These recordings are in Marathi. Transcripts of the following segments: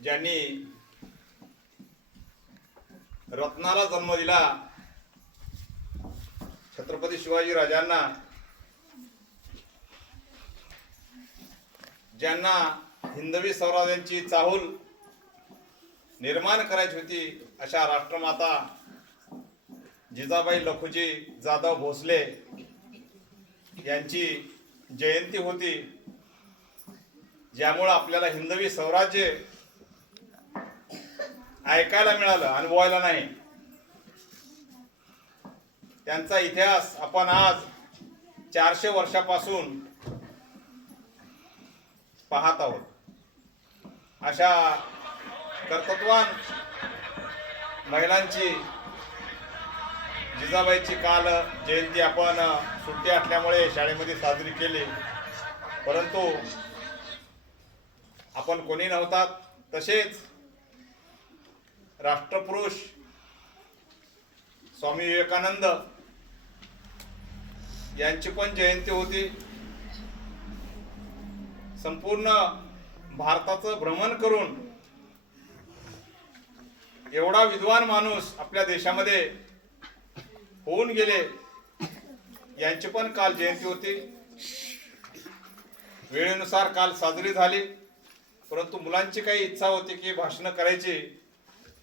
ज्यांनी रत्नाला जन्म दिला छत्रपती शिवाजी राजांना ज्यांना हिंदवी स्वराज्यांची चाहूल निर्माण करायची होती अशा राष्ट्रमाता जिजाबाई लखुजी जाधव भोसले यांची जयंती होती ज्यामुळं आपल्याला हिंदवी स्वराज्य ऐकायला मिळालं अनुभवायला नाही. त्यांचा इतिहास आपण आज चारशे वर्षापासून पाहत आहोत. अशा कर्तृत्वान महिलांची जिजाबाईची काल जयंती आपण सुट्टी असल्यामुळे शाळेमध्ये साजरी केली. परंतु आपण कोणी नव्हतात तसेच राष्ट्रपुरुष स्वामी विवेकानंद यांची पण जयंती होती. संपूर्ण भारताचं भ्रमण करून एवढा विद्वान माणूस आपल्या देशामध्ये होऊन गेले. यांची पण काल जयंती होती. वेळेनुसार काल साजरी झाली. परंतु मुलांची काही इच्छा होती की भाषणं करायची.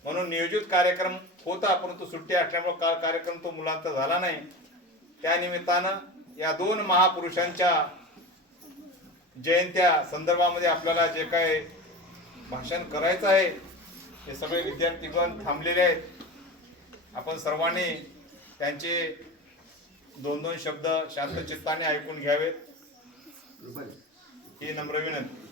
म्हणून नियोजित कार्यक्रम होता परंतु सुट्टी असल्यामुळे काल कार्यक्रम तो मुलांचा झाला नाही. त्या निमित्तानं या दोन महापुरुषांच्या जयंत्या संदर्भामध्ये आपल्याला जे काय भाषण करायचं आहे हे सगळे विद्यार्थीगण थांबलेले आहेत. आपण सर्वांनी त्यांचे दोन दोन शब्द शांत चित्ताने ऐकून घ्यावेत. ही नम्र विनंती.